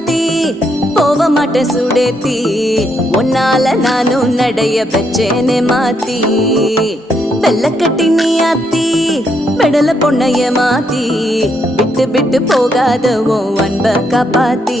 மாத்தி போக மாட்டேன் சுடேத்தி உன்னால நானும் நடைய பெச்சேனே மாத்தி வெள்ளக்கட்டி நீ ஆத்தி பெடல பொண்ணைய மாத்தி விட்டு விட்டு போகாத உன் அன்ப காப்பாத்தி